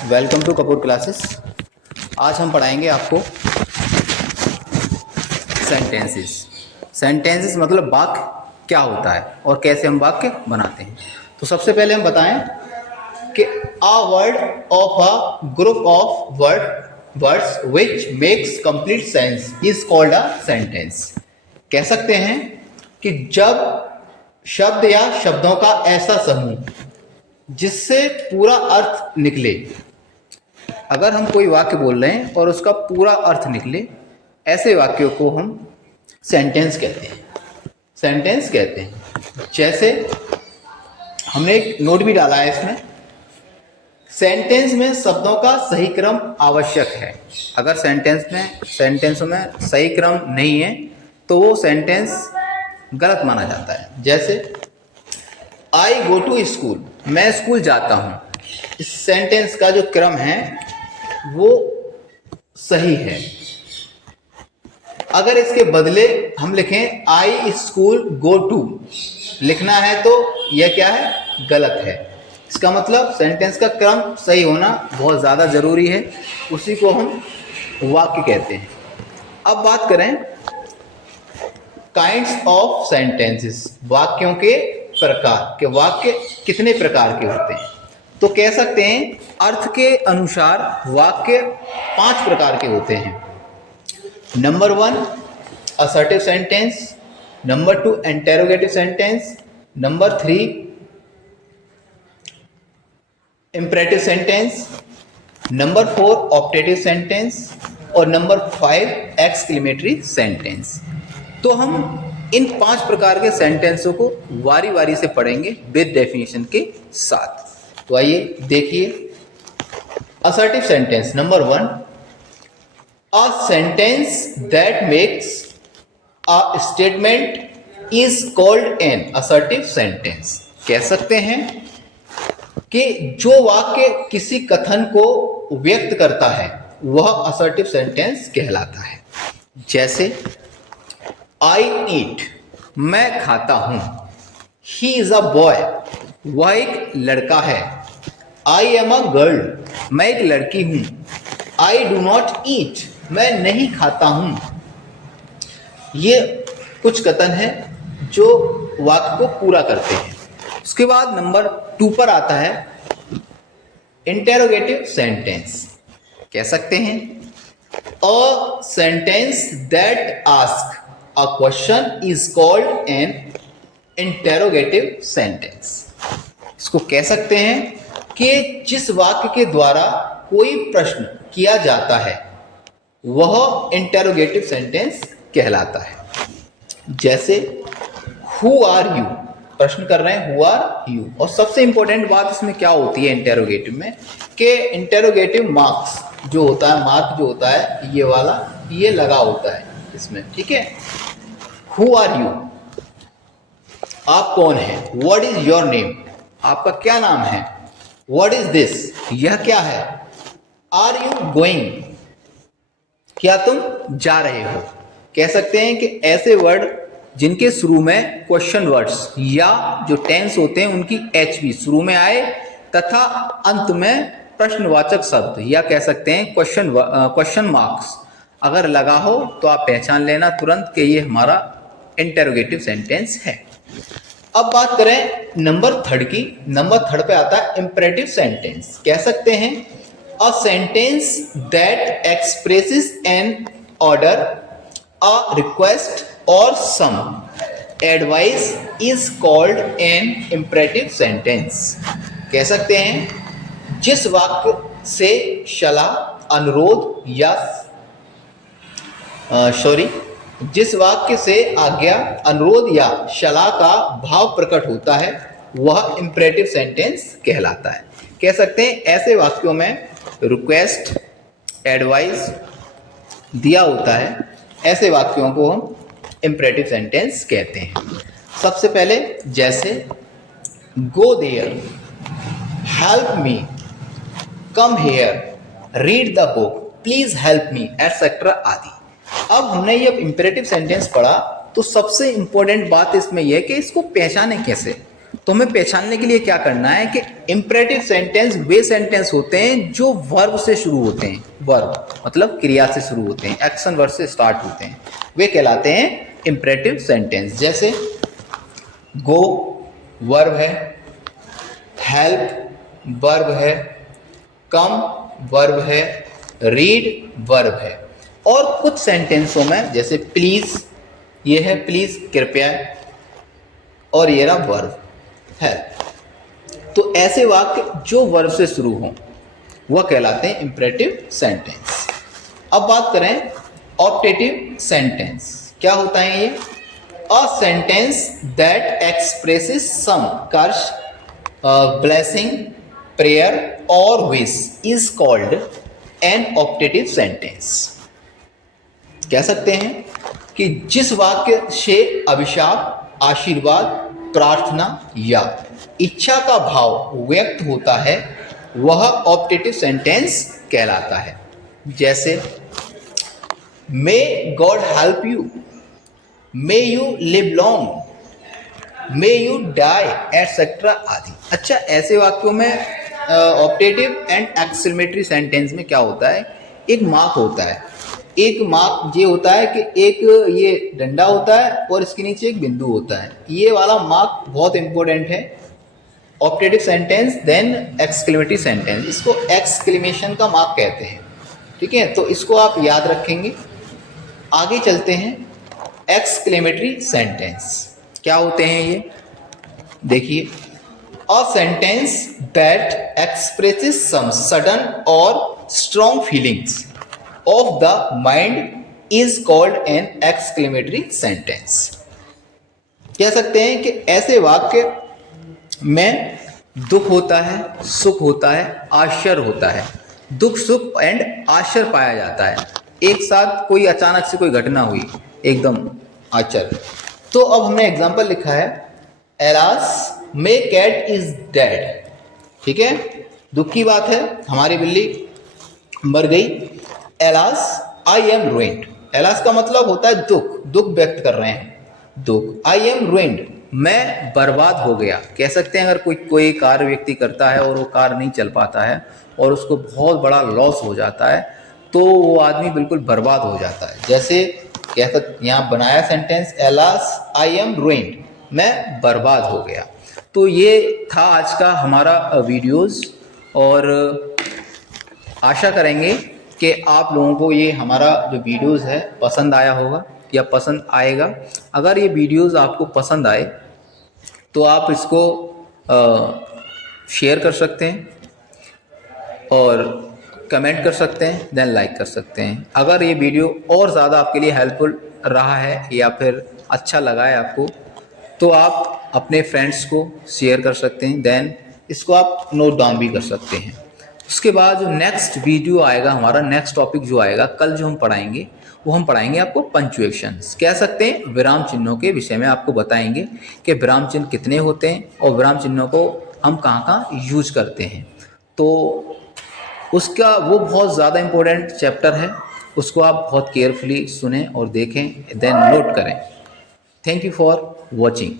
Welcome to Kapoor classes. आज हम पढ़ाएंगे आपको सेंटेंसेस। सेंटेंसेस मतलब वाक्य क्या होता है और कैसे हम वाक्य बनाते हैं। तो सबसे पहले हम बताएं कि a word of a group of words which makes complete sense is called a sentence. कह सकते हैं कि जब शब्द या शब्दों का ऐसा समूह जिससे पूरा अर्थ निकले, अगर हम कोई वाक्य बोल रहे हैं और उसका पूरा अर्थ निकले, ऐसे वाक्यों को हम सेंटेंस कहते हैं। सेंटेंस कहते हैं। जैसे हमने एक नोट भी डाला है इसमें, सेंटेंस में शब्दों का सही क्रम आवश्यक है। अगर सेंटेंसों में सही क्रम नहीं है तो वो सेंटेंस गलत माना जाता है। जैसे आई गो टू स्कूल, मैं स्कूल जाता हूं। इस सेंटेंस का जो क्रम है वो सही है। अगर इसके बदले हम लिखें आई स्कूल गो टू लिखना है तो यह क्या है, गलत है। इसका मतलब सेंटेंस का क्रम सही होना बहुत ज़्यादा ज़रूरी है, उसी को हम वाक्य कहते हैं। अब बात करें काइंड्स ऑफ सेंटेंसेस, वाक्यों के प्रकार के। वाक्य कितने प्रकार के होते हैं? तो कह सकते हैं अर्थ के अनुसार वाक्य 5 प्रकार के होते हैं। Number 1 assertive sentence, number 2 interrogative sentence, number 3 imperative sentence, number 4 optative sentence और नंबर 5 एक्सक्लेमेटरी सेंटेंस। तो हम इन 5 प्रकार के सेंटेंसों को वारी वारी से पढ़ेंगे विद डेफिनेशन के साथ। तो आइए देखिए। Assertive sentence number 1, a sentence that makes a statement is called N assertive sentence. कह सकते हैं कि जो वाक्य किसी कथन को व्यक्त करता है वह असर्टिव सेंटेंस कहलाता है। जैसे आई ईट, मैं खाता हूं। ही इज अ बॉय, वह एक लड़का है। आई एम अ गर्ल, मैं एक लड़की हूं। आई डू नॉट ईट, मैं नहीं खाता हूं। ये कुछ कथन है जो वाक्य को पूरा करते हैं। उसके बाद नंबर 2 पर आता है इंटेरोगेटिव सेंटेंस। कह सकते हैं a sentence that ask a question is called N interrogative sentence. इसको कह सकते हैं कि जिस वाक्य के द्वारा कोई प्रश्न किया जाता है वह इंटेरोगेटिव सेंटेंस कहलाता है। जैसे हु आर यू, प्रश्न कर रहे हैं हु आर यू। और सबसे इंपॉर्टेंट बात इसमें क्या होती है इंटेरोगेटिव में, कि इंटेरोगेटिव मार्क्स जो होता है, मार्क जो होता है ये वाला, ये लगा होता है इसमें, ठीक है। हु आर यू, आप कौन हैं। व्हाट इज योर नेम, आपका क्या नाम है। व्हाट इज दिस, यह क्या है। आर यू गोइंग, क्या तुम जा रहे हो। कह सकते हैं कि ऐसे वर्ड जिनके शुरू में क्वेश्चन वर्ड्स या जो टेंस होते हैं उनकी एच भी शुरू में आए तथा अंत में प्रश्नवाचक शब्द या कह सकते हैं क्वेश्चन मार्क्स अगर लगा हो तो आप पहचान लेना तुरंत कि ये हमारा इंटेरोगेटिव सेंटेंस है। अब बात करें नंबर 3 की। नंबर 3 पे आता है इंपरेटिव सेंटेंस। कह सकते हैं a sentence that expresses an order, a request और some advice is called an imperative sentence. कह सकते हैं जिस वाक्य से सलाह, अनुरोध या जिस वाक्य से आज्ञा, अनुरोध या सलाह का भाव प्रकट होता है वह इंपरेटिव सेंटेंस कहलाता है। कह सकते हैं ऐसे वाक्यों में रिक्वेस्ट, एडवाइस दिया होता है, ऐसे वाक्यों को हम इंपरेटिव सेंटेंस कहते हैं। सबसे पहले जैसे go there, help me, come here, read the book, please help me, etcetera आदि। अब हमने ये इंपरेटिव सेंटेंस पढ़ा तो सबसे इंपॉर्टेंट बात इसमें यह है कि इसको पहचाने कैसे। तो हमें पहचानने के लिए क्या करना है कि इंपरेटिव सेंटेंस वे सेंटेंस होते हैं जो वर्ब से शुरू होते हैं, वर्ब मतलब क्रिया से शुरू होते हैं, एक्शन वर्ब से स्टार्ट होते हैं, वे कहलाते हैं इंपरेटिव सेंटेंस। जैसे गो वर्ब है, हेल्प वर्ब है, कम वर्ब है, रीड वर्ब है। और कुछ सेंटेंसों में जैसे प्लीज, ये है प्लीज कृपया, और ये रहा वर्ब है। तो ऐसे वाक्य जो वर्ब से शुरू हों वह कहलाते हैं इंपरेटिव सेंटेंस। अब बात करें ऑप्टेटिव सेंटेंस, क्या होता है ये? A sentence that expresses some curse, blessing, prayer और wish is called an optative sentence. कह सकते हैं कि जिस वाक्य से अभिशाप, आशीर्वाद, प्रार्थना या इच्छा का भाव व्यक्त होता है वह ऑप्टेटिव सेंटेंस कहलाता है। जैसे may God help you, may you live long, may you die etcetera आदि। अच्छा, ऐसे वाक्यों में ऑप्टेटिव एंड एक्सक्लेमेटरी सेंटेंस में क्या होता है? एक मार्क होता है, एक मार्क ये होता है कि एक ये डंडा होता है और इसके नीचे एक बिंदु होता है। ये वाला मार्क बहुत इंपॉर्टेंट है। Optative sentence then exclamatory sentence, इसको एक्सक्लेमेशन का मार्क कहते हैं। ठीक है, तो इसको आप याद रखेंगे। आगे चलते हैं, एक्सक्लेमेटरी सेंटेंस क्या होते हैं ये देखिए। A sentence that expresses some sudden और strong feelings of the mind is called an exclamatory sentence. कह सकते हैं कि ऐसे वाक्य में दुख होता है, सुख होता है, आश्चर्य होता है, दुख सुख एंड आश्चर्य पाया जाता है। एक साथ कोई अचानक से कोई घटना हुई, एकदम आश्चर्य। तो अब हमने एग्जाम्पल लिखा है, alas my cat is dead. ठीक है, दुख की बात है, हमारी बिल्ली मर गई। Alas I am ruined, alas का मतलब होता है दुख, दुख व्यक्त कर रहे हैं, दुख। आई एम रुइंड, मैं बर्बाद हो गया। कह सकते हैं अगर कोई कार्य व्यक्ति करता है और वो कार्य नहीं चल पाता है और उसको बहुत बड़ा लॉस हो जाता है तो वो आदमी बिल्कुल बर्बाद हो जाता है। जैसे कह सकते, यहाँ बनाया sentence, alas I am ruined, मैं बर्बाद हो गया। तो ये था आज का हमारा वीडियोस, और आशा करेंगे कि आप लोगों को ये हमारा जो वीडियोस है पसंद आया होगा या पसंद आएगा। अगर ये वीडियोस आपको पसंद आए तो आप इसको शेयर कर सकते हैं और कमेंट कर सकते हैं, देन लाइक कर सकते हैं। अगर ये वीडियो और ज़्यादा आपके लिए हेल्पफुल रहा है या फिर अच्छा लगा है आपको तो आप अपने फ्रेंड्स को शेयर कर सकते हैं, देन इसको आप नोट डाउन भी कर सकते हैं। उसके बाद जो नेक्स्ट वीडियो आएगा, हमारा नेक्स्ट टॉपिक जो आएगा कल जो हम पढ़ाएंगे वो हम पढ़ाएंगे आपको पंक्चुएशंस, कह सकते हैं विराम चिन्हों के विषय में आपको बताएंगे कि विराम चिन्ह कितने होते हैं और विराम चिन्हों को हम कहाँ कहाँ यूज करते हैं। तो उसका वो बहुत ज़्यादा इम्पोर्टेंट चैप्टर है, उसको आप बहुत केयरफुली सुनें और देखें, देन नोट करें। Thank you for watching.